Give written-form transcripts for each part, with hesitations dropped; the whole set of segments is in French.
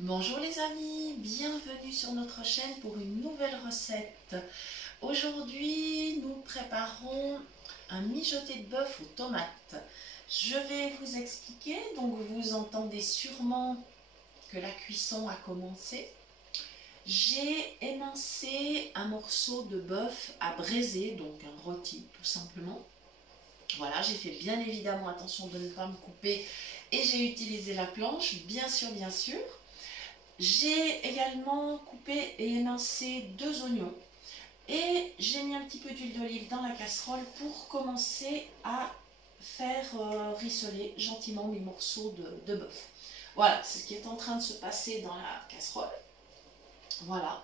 Bonjour les amis, bienvenue sur notre chaîne pour une nouvelle recette. Aujourd'hui, nous préparons un mijoté de bœuf aux tomates. Je vais vous expliquer, donc vous entendez sûrement que la cuisson a commencé. J'ai émincé un morceau de bœuf à braiser, donc un rôti tout simplement. Voilà, j'ai fait bien évidemment attention de ne pas me couper et j'ai utilisé la planche, bien sûr, bien sûr. J'ai également coupé et émincé 2 oignons et j'ai mis un petit peu d'huile d'olive dans la casserole pour commencer à faire rissoler gentiment mes morceaux de bœuf. Voilà, c'est ce qui est en train de se passer dans la casserole. Voilà,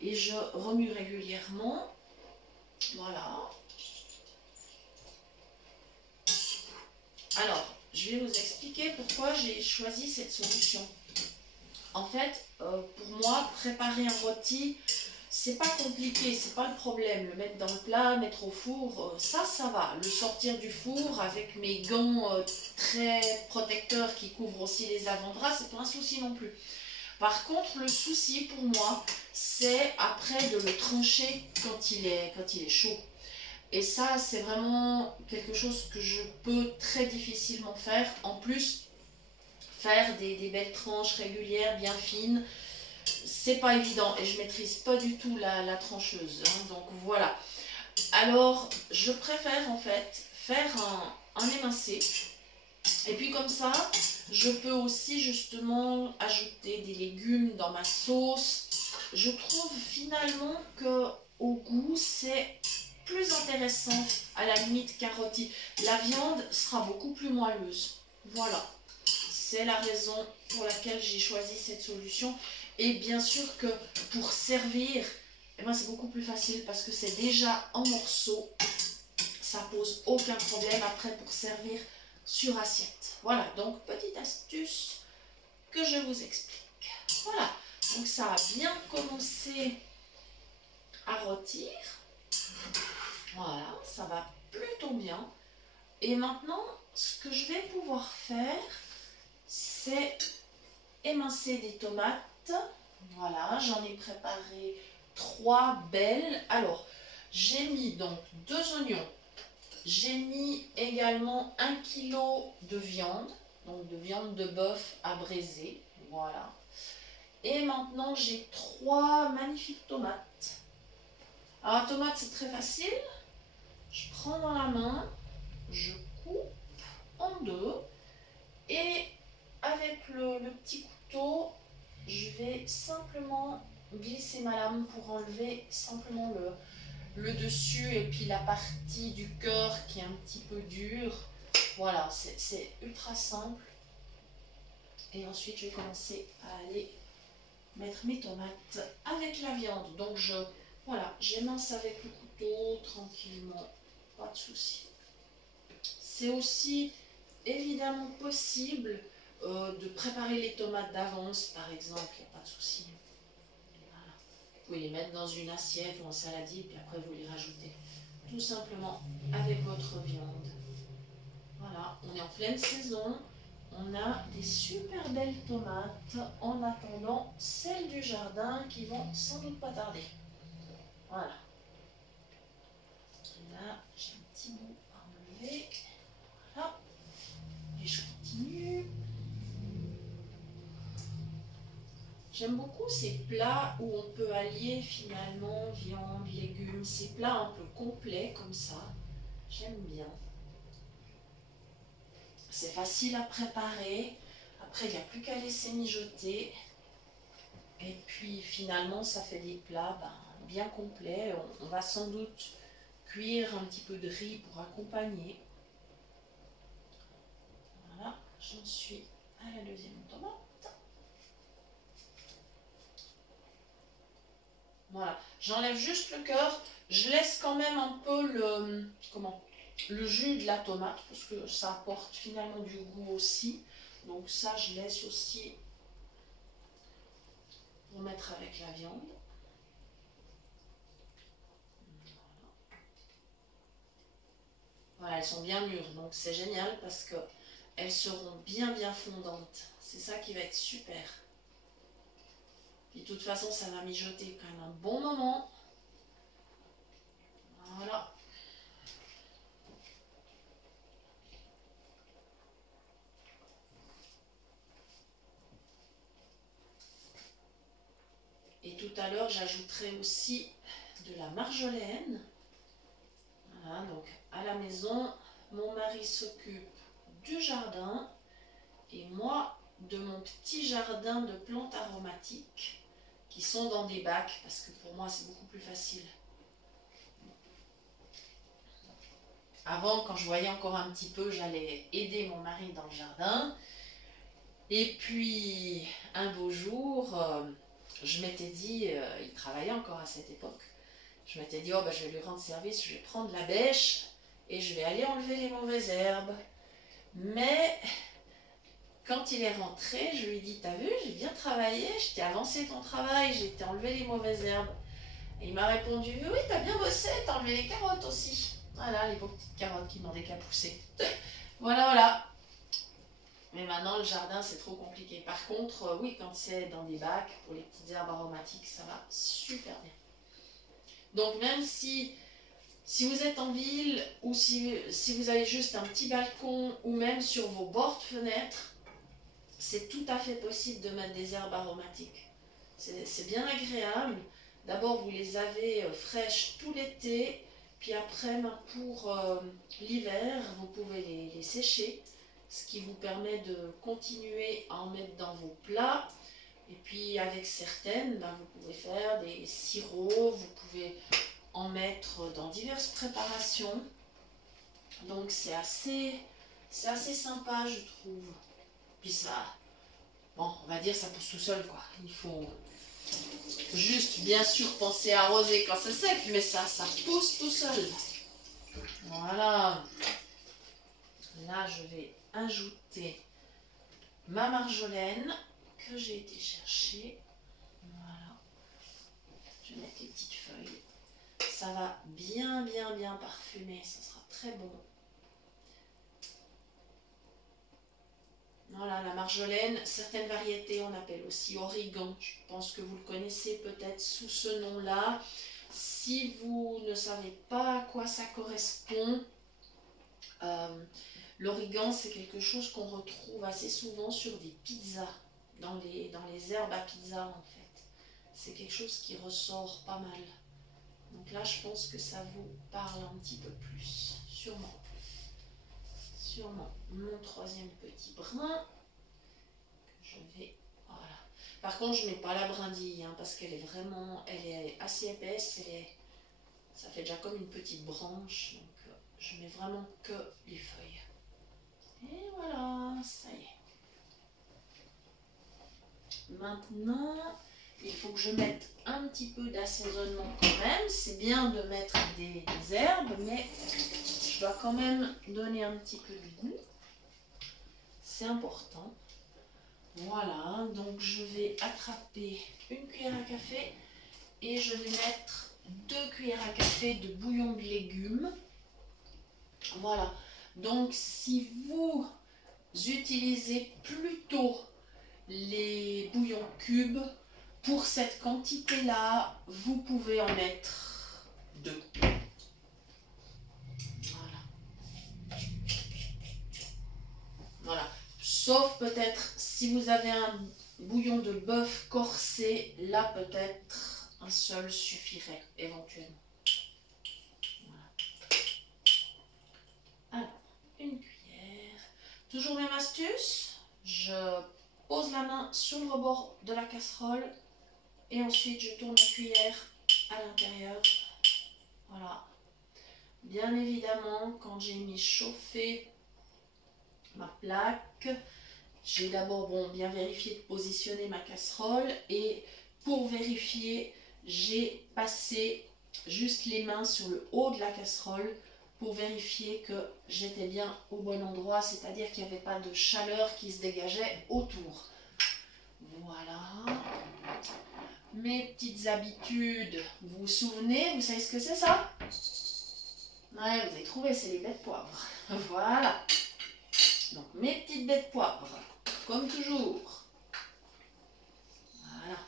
et je remue régulièrement. Voilà. Alors, je vais vous expliquer pourquoi j'ai choisi cette solution. En fait, pour moi, préparer un rôti, c'est pas compliqué, c'est pas le problème. Le mettre dans le plat, mettre au four, ça va. Le sortir du four avec mes gants très protecteurs qui couvrent aussi les avant-bras, c'est pas un souci non plus. Par contre, le souci pour moi, c'est après de le trancher quand il est chaud. Et ça, c'est vraiment quelque chose que je peux très difficilement faire. En plus, faire des belles tranches régulières, bien fines, c'est pas évident et je maîtrise pas du tout la trancheuse. Donc voilà. Alors, je préfère en fait faire un émincé. Et puis comme ça, je peux aussi justement ajouter des légumes dans ma sauce. Je trouve finalement que au goût, c'est plus intéressant à la limite qu'un rôti. La viande sera beaucoup plus moelleuse. Voilà. C'est la raison pour laquelle j'ai choisi cette solution. Et bien sûr que pour servir, eh ben c'est beaucoup plus facile parce que c'est déjà en morceaux. Ça pose aucun problème après pour servir sur assiette. Voilà, donc petite astuce que je vous explique. Voilà, donc ça a bien commencé à rôtir. Voilà, ça va plutôt bien. Et maintenant, ce que je vais pouvoir faire, c'est émincer des tomates. Voilà, j'en ai préparé 3 belles. Alors, j'ai mis donc 2 oignons. J'ai mis également 1 kg de viande, donc de viande de bœuf à braiser. Voilà. Et maintenant, j'ai 3 magnifiques tomates. Alors, la tomate, c'est très facile. Je prends dans la main, je coupe en deux et avec le petit couteau, je vais simplement glisser ma lame pour enlever simplement le dessus et puis la partie du cœur qui est un petit peu dure. Voilà, c'est ultra simple. Et ensuite, je vais commencer à aller mettre mes tomates avec la viande. Donc, voilà, j'émince avec le couteau tranquillement, pas de souci. C'est aussi évidemment possible de préparer les tomates d'avance, par exemple, il n'y a pas de souci. Voilà. Vous pouvez les mettre dans une assiette ou en saladier, puis après vous les rajoutez tout simplement avec votre viande. Voilà, on est en pleine saison, on a des super belles tomates en attendant celles du jardin qui vont sans doute pas tarder. Voilà. Là, j'ai un petit bout à enlever. Voilà. Et je continue. J'aime beaucoup ces plats où on peut allier finalement viande, légumes, ces plats un peu complets comme ça. J'aime bien. C'est facile à préparer. Après, il n'y a plus qu'à laisser mijoter. Et puis finalement, ça fait des plats bien complets. On va sans doute cuire un petit peu de riz pour accompagner. Voilà, j'en suis à la deuxième tomate. Voilà, j'enlève juste le cœur. Je laisse quand même un peu le jus de la tomate parce que ça apporte finalement du goût aussi. Donc ça, je laisse aussi pour mettre avec la viande. Voilà, elles sont bien mûres, donc c'est génial parce que elles seront bien fondantes. C'est ça qui va être super. toute façon, ça va mijoter quand même un bon moment. Voilà. Et tout à l'heure, j'ajouterai aussi de la marjolaine. Voilà, donc à la maison, mon mari s'occupe du jardin et moi de mon petit jardin de plantes aromatiques qui sont dans des bacs parce que pour moi c'est beaucoup plus facile. Avant, quand je voyais encore un petit peu, j'allais aider mon mari dans le jardin. Et puis un beau jour, je m'étais dit, il travaillait encore à cette époque, je m'étais dit, oh, ben, je vais lui rendre service, je vais prendre la bêche et je vais aller enlever les mauvaises herbes. Mais quand il est rentré, je lui ai dit, t'as vu, j'ai bien travaillé, je t'ai avancé ton travail, j'ai été enlever les mauvaises herbes. Et il m'a répondu, oui, t'as bien bossé, t'as enlevé les carottes aussi. Voilà, les pauvres petites carottes qui demandaient qu'à pousser. Voilà, voilà. Mais maintenant, le jardin, c'est trop compliqué. Par contre, oui, quand c'est dans des bacs, pour les petites herbes aromatiques, ça va super bien. Donc, même si vous êtes en ville, ou si vous avez juste un petit balcon, ou même sur vos bords de fenêtres, c'est tout à fait possible de mettre des herbes aromatiques. C'est bien agréable. D'abord, vous les avez fraîches tout l'été, puis après, pour l'hiver, vous pouvez les sécher, ce qui vous permet de continuer à en mettre dans vos plats. Et puis avec certaines, vous pouvez faire des sirops, vous pouvez en mettre dans diverses préparations. Donc c'est assez sympa, je trouve. Puis ça, bon, on va dire ça pousse tout seul, quoi. Il faut juste bien sûr penser à arroser quand c'est sec, mais ça pousse tout seul. Voilà. Là, je vais ajouter ma marjolaine que j'ai été chercher. Voilà. Je vais mettre les petites feuilles. Ça va bien parfumer. Ça sera très bon. Voilà, la marjolaine, certaines variétés on appelle aussi origan. Je pense que vous le connaissez peut-être sous ce nom-là. Si vous ne savez pas à quoi ça correspond, l'origan, c'est quelque chose qu'on retrouve assez souvent sur des pizzas, dans les herbes à pizza en fait. C'est quelque chose qui ressort pas mal. Donc là, je pense que ça vous parle un petit peu plus, sûrement. Mon troisième petit brin, que je vais... Voilà. Par contre, je ne mets pas la brindille, parce qu'elle est assez épaisse, ça fait déjà comme une petite branche, donc je mets vraiment que les feuilles. Et voilà, ça y est. Maintenant, il faut que je mette un petit peu d'assaisonnement quand même. C'est bien de mettre des herbes, mais je dois quand même donner un petit peu de goût. C'est important. Voilà, donc je vais attraper une cuillère à café et je vais mettre 2 cuillères à café de bouillon de légumes. Voilà, donc si vous utilisez plutôt les bouillons cubes, pour cette quantité-là, vous pouvez en mettre 2. Voilà. Sauf peut-être si vous avez un bouillon de bœuf corsé, là peut-être un seul suffirait éventuellement. Voilà. Alors, une cuillère. Toujours même astuce, je pose la main sur le rebord de la casserole et ensuite je tourne la cuillère à l'intérieur. Voilà. Bien évidemment, quand j'ai mis chauffer ma plaque, j'ai d'abord bien vérifié de positionner ma casserole et pour vérifier, j'ai passé juste les mains sur le haut de la casserole pour vérifier que j'étais bien au bon endroit, c'est-à-dire qu'il n'y avait pas de chaleur qui se dégageait autour. Voilà. Mes petites habitudes, vous vous souvenez, vous savez ce que c'est ça? Ouais, vous avez trouvé, c'est les baies de poivre. Voilà. Donc mes petites baies de poivre, comme toujours. Voilà.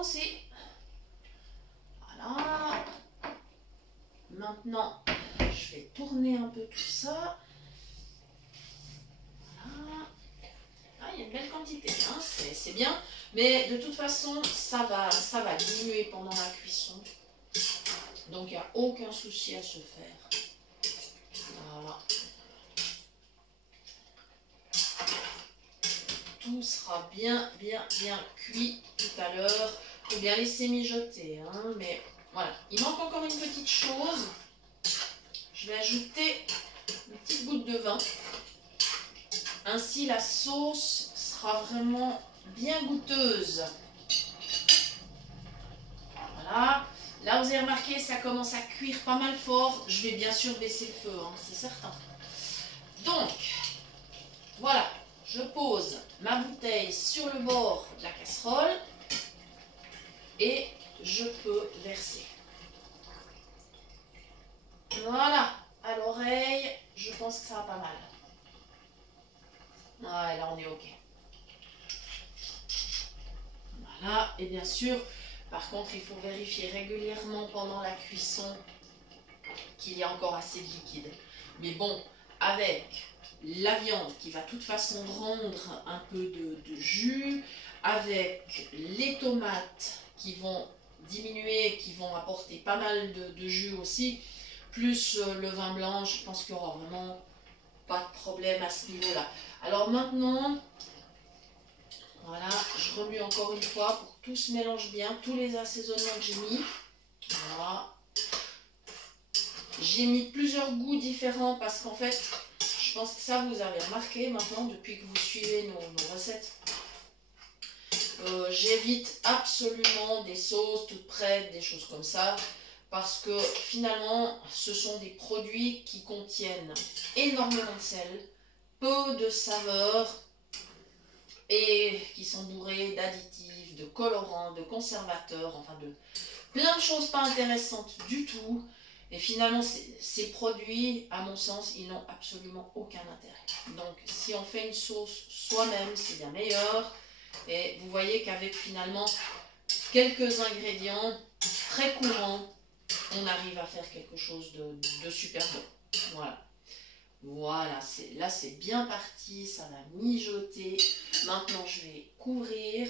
aussi. Voilà. Maintenant, je vais tourner un peu tout ça. Voilà. Ah, il y a une belle quantité, hein, c'est bien. Mais de toute façon, ça va diminuer pendant la cuisson. Donc, il n'y a aucun souci à se faire. Voilà. Tout sera bien cuit tout à l'heure. Il faut bien laisser mijoter, hein, mais voilà. Il manque encore une petite chose. Je vais ajouter une petite goutte de vin. Ainsi, la sauce sera vraiment bien goûteuse. Voilà. Là, vous avez remarqué, ça commence à cuire pas mal fort. Je vais bien sûr baisser le feu, hein, c'est certain. Donc, voilà. Je pose ma bouteille sur le bord de la casserole et je peux verser. Voilà, à l'oreille, je pense que ça va pas mal. Ouais, là on est ok. Voilà, et bien sûr, par contre, il faut vérifier régulièrement pendant la cuisson qu'il y a encore assez de liquide. Mais bon, avec la viande qui va de toute façon rendre un peu de jus, avec les tomates qui vont diminuer, qui vont apporter pas mal de jus aussi, plus le vin blanc, je pense qu'il n'y aura vraiment pas de problème à ce niveau-là. Alors maintenant, voilà, je remue encore une fois pour que tout se mélange bien, tous les assaisonnements que j'ai mis. Voilà. J'ai mis plusieurs goûts différents parce qu'en fait, je pense que ça vous avez remarqué maintenant depuis que vous suivez nos recettes. J'évite absolument des sauces toutes prêtes, des choses comme ça. Parce que finalement, ce sont des produits qui contiennent énormément de sel, peu de saveur et qui sont bourrés d'additifs, de colorants, de conservateurs, enfin de plein de choses pas intéressantes du tout. Et finalement, ces produits, à mon sens, ils n'ont absolument aucun intérêt. Donc, si on fait une sauce soi-même, c'est bien meilleur. Et vous voyez qu'avec finalement quelques ingrédients très courants, on arrive à faire quelque chose de super bon. Voilà. Voilà, là c'est bien parti, ça va mijoter. Maintenant, je vais couvrir.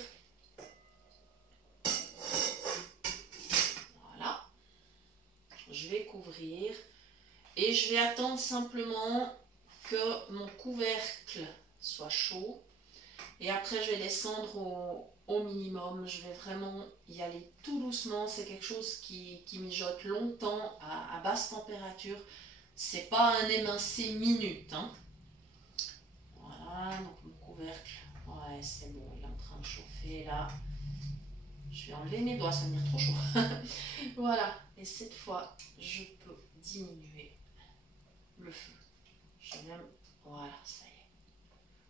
Voilà. Je vais couvrir et je vais attendre simplement que mon couvercle soit chaud. Et après, je vais descendre au minimum. Je vais vraiment y aller tout doucement. C'est quelque chose qui mijote longtemps à basse température. C'est pas un émincé minute, hein. Voilà, donc mon couvercle, ouais, c'est bon, il est en train de chauffer là. Je vais enlever mes doigts, ça va venir trop chaud. Voilà, et cette fois, je peux diminuer le feu. Je vais même, voilà, ça y est.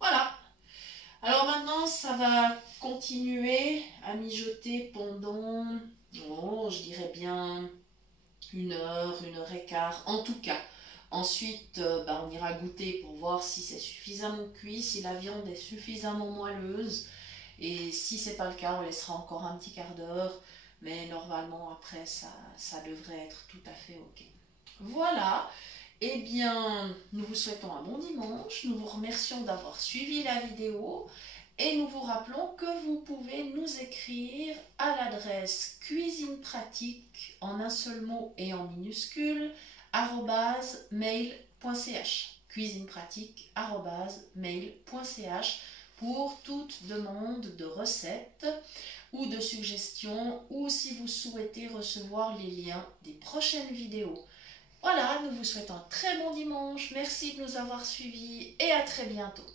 Voilà. Alors maintenant, ça va continuer à mijoter pendant, oh, je dirais bien 1 heure et quart, en tout cas. Ensuite, on ira goûter pour voir si c'est suffisamment cuit, si la viande est suffisamment moelleuse. Et si c'est pas le cas, on laissera encore un petit quart d'heure. Mais normalement, après, ça devrait être tout à fait ok. Voilà. Eh bien, nous vous souhaitons un bon dimanche. Nous vous remercions d'avoir suivi la vidéo. Et nous vous rappelons que vous pouvez nous écrire à l'adresse cuisinepratique en un seul mot et en minuscule @mail.ch cuisinepratique@mail.ch pour toute demande de recettes ou de suggestions ou si vous souhaitez recevoir les liens des prochaines vidéos. Voilà, nous vous souhaitons un très bon dimanche. Merci de nous avoir suivis et à très bientôt.